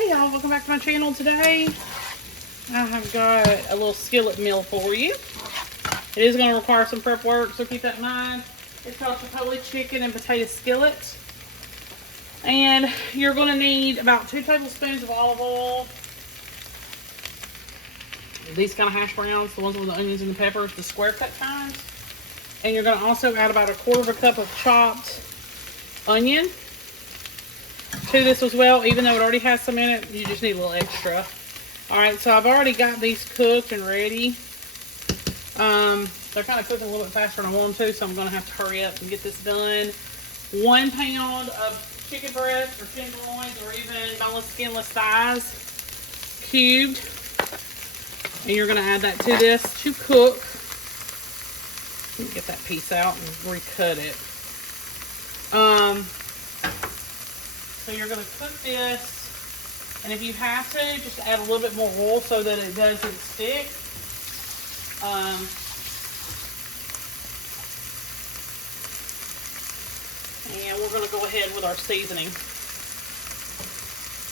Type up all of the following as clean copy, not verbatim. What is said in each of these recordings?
Hey y'all, welcome back to my channel. Today I have got a little skillet meal for you. It is going to require some prep work, so keep that in mind. It's called Chipotle chicken and potato skillet. And you're going to need about 2 tablespoons of olive oil. These kind of hash browns, the ones with the onions and the peppers, the square cut kinds. And you're going to also add about 1/4 cup of chopped onion to this as well. Even though it already has some in it, you just need a little extra. Alright, so I've already got these cooked and ready. They're kind of cooking a little bit faster than I want them to, so I'm going to have to hurry up and get this done. 1 pound of chicken breast or tenderloins or even boneless, skinless thighs cubed. And you're going to add that to this to cook. Let me get that piece out and recut it. So you're going to cook this, and if you have to, just add a little bit more oil so that it doesn't stick. And we're going to go ahead with our seasoning.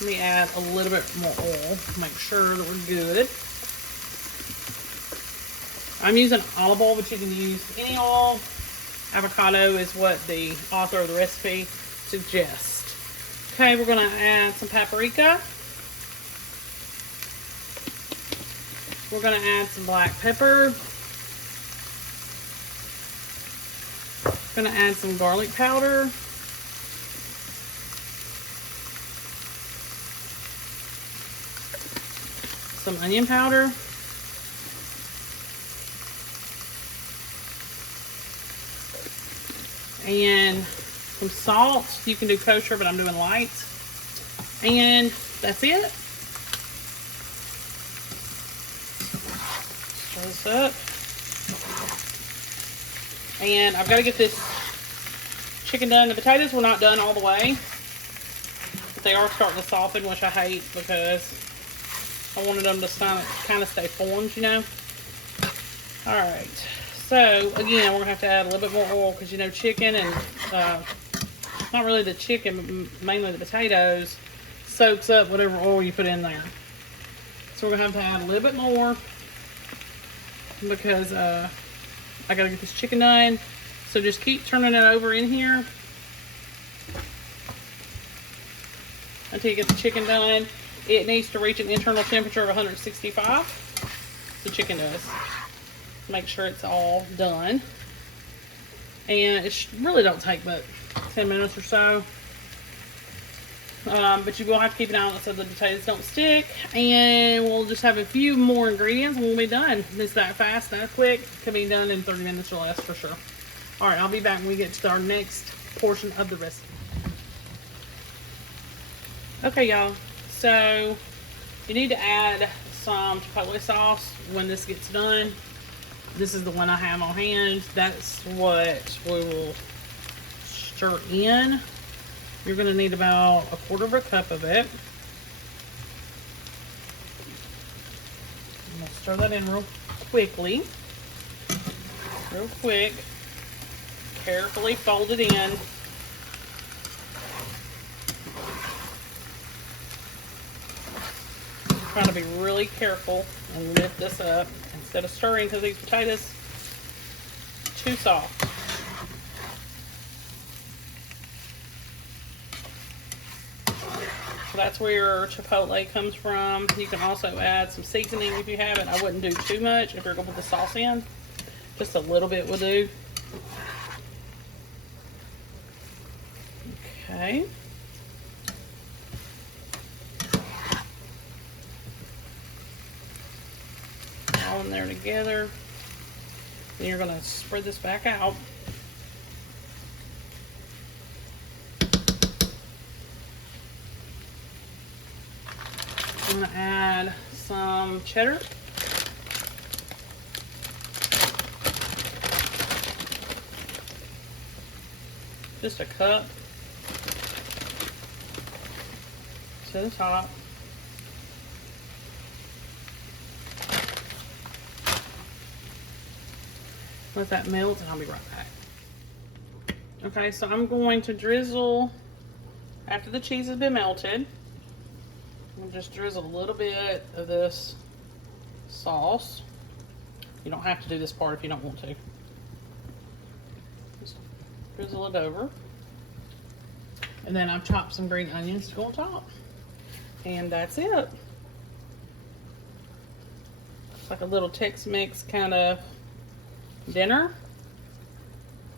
Let me add a little bit more oil to make sure that we're good. I'm using olive oil, but you can use any oil. Avocado is what the author of the recipe suggests. Okay, we're going to add some paprika. We're going to add some black pepper. We're going to add some garlic powder. Some onion powder. And some salt. You can do kosher, but I'm doing light. And that's it. Stir this up. And I've got to get this chicken done. The potatoes were not done all the way, but they are starting to soften, which I hate because I wanted them to kind of stay formed, you know. All right. So again, we're gonna have to add a little bit more oil because, you know, chicken and not really the chicken, but mainly the potatoes soaks up whatever oil you put in there. So we're gonna have to add a little bit more because I gotta get this chicken done. So just keep turning it over in here until you get the chicken done. It needs to reach an internal temperature of 165. The chicken does. Make sure it's all done. And it really don't take but 10 minutes or so. But you will have to keep an eye on it so the potatoes don't stick. And we'll just have a few more ingredients and we'll be done. It's that fast, that quick. Can be done in 30 minutes or less for sure. Alright, I'll be back when we get to our next portion of the recipe. Okay, y'all. So you need to add some Chipotle sauce when this gets done. This is the one I have on hand. That's what we will stir in. You're going to need about 1/4 cup of it. I'm going to stir that in real quickly. Real quick. Carefully fold it in. Try to be really careful and lift this up instead of stirring because these potatoes are too soft. So that's where your chipotle comes from. You can also add some seasoning if you have it. I wouldn't do too much if you're going to put the sauce in. Just a little bit will do. Okay. All in there together. Then you're going to spread this back out. I'm going to add some cheddar. Just a cup to the top. Let that melt and I'll be right back. Okay, so I'm going to drizzle, after the cheese has been melted, I'm I'll just drizzle a little bit of this sauce. You don't have to do this part if you don't want to. Just drizzle it over. And then I've chopped some green onions to go on top. And that's it. It's like a little Tex-Mex kind of dinner.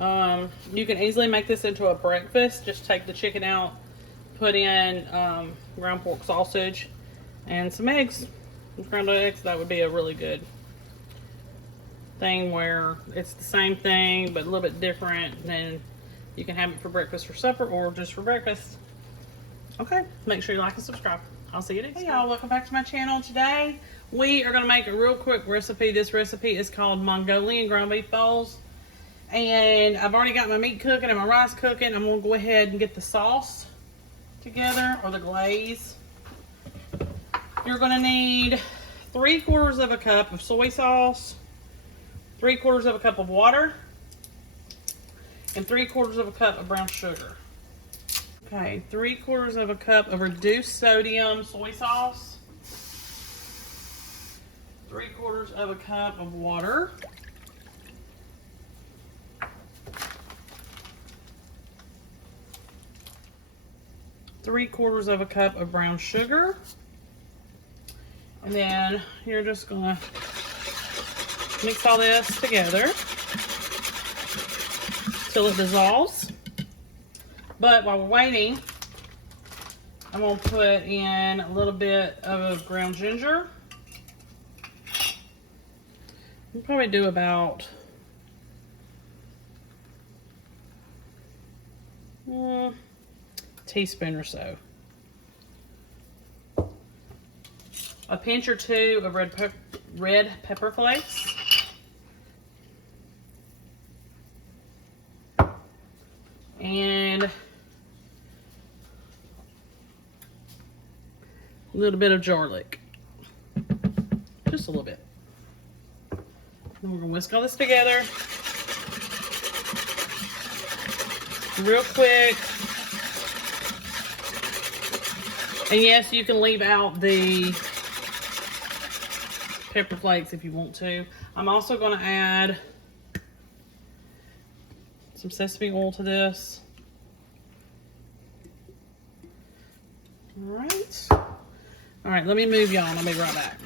You can easily make this into a breakfast. Just take the chicken out, put in ground pork sausage and some eggs, some scrambled eggs. That would be a really good thing where it's the same thing but a little bit different. And you can have it for breakfast or supper or just for breakfast. Okay, make sure you like and subscribe. I'll see you next time. Hey y'all, welcome back to my channel. Today we are going to make a real quick recipe. This recipe is called Mongolian ground beef bowls. And I've already got my meat cooking and my rice cooking. I'm going to go ahead and get the sauce together, or the glaze. You're going to need 3/4 of a cup of soy sauce, 3/4 of a cup of water, and 3/4 of a cup of brown sugar. Okay, 3/4 of a cup of reduced sodium soy sauce, 3/4 of a cup of water, 3/4 of a cup of brown sugar, and then you're just gonna mix all this together till it dissolves. But while we're waiting, I'm gonna put in a little bit of ground ginger. We'll probably do about a teaspoon or so. A pinch or two of red pepper flakes. And a little bit of garlic. Just a little bit. Then we're gonna whisk all this together real quick. And yes, you can leave out the pepper flakes if you want to. I'm also going to add some sesame oil to this. All right, let me move y'all and I'll be right back.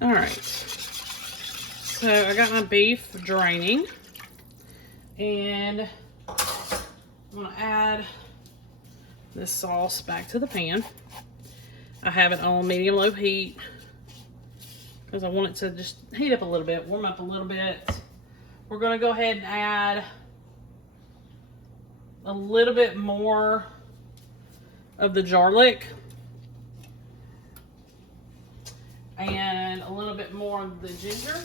All right, so I got my beef draining, and I'm going to add this sauce back to the pan. I have it on medium-low heat because I want it to just heat up a little bit, warm up a little bit. We're going to go ahead and add a little bit more of the garlic and a little bit more of the ginger.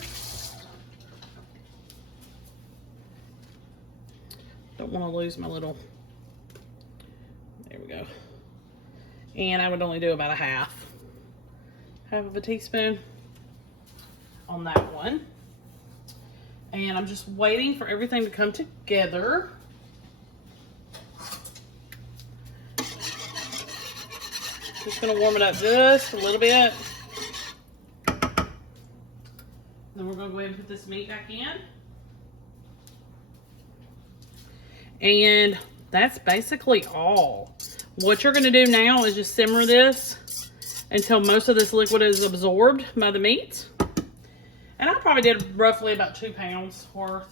Don't want to lose my little... There we go. And I would only do about half of a teaspoon on that one. And I'm just waiting for everything to come together. Just gonna warm it up just a little bit. Then we're gonna go ahead and put this meat back in. And that's basically all. What you're gonna do now is just simmer this until most of this liquid is absorbed by the meat. And I probably did roughly about 2 pounds worth.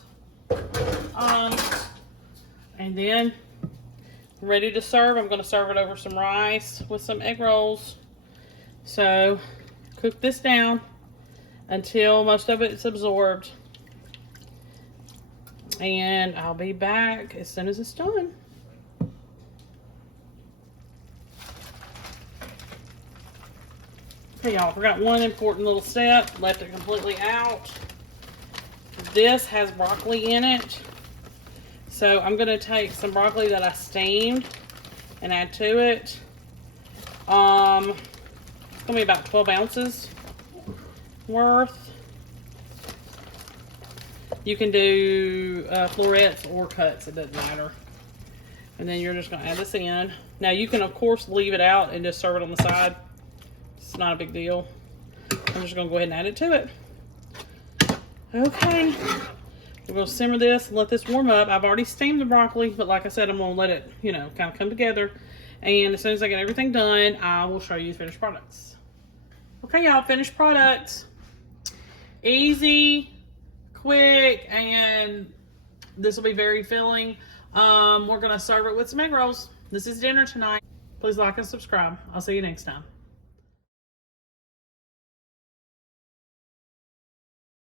And then ready to serve. I'm gonna serve it over some rice with some egg rolls. So cook this down until most of it's absorbed. And I'll be back as soon as it's done. Okay, y'all, forgot one important little step. Left it completely out. This has broccoli in it. So I'm going to take some broccoli that I steamed and add to it. It's going to be about 12 ounces worth. You can do florets or cuts, it doesn't matter. And then you're just gonna add this in. Now you can of course leave it out and just serve it on the side. It's not a big deal. I'm just gonna go ahead and add it to it. Okay, we're gonna simmer this and let this warm up. I've already steamed the broccoli, but like I said, I'm gonna let it, you know, kind of come together. And as soon as I get everything done, I will show you the finished products. Okay, y'all, finished products. Easy, quick, and this will be very filling. We're gonna serve it with some egg rolls. This is dinner tonight. Please like and subscribe. I'll see you next time.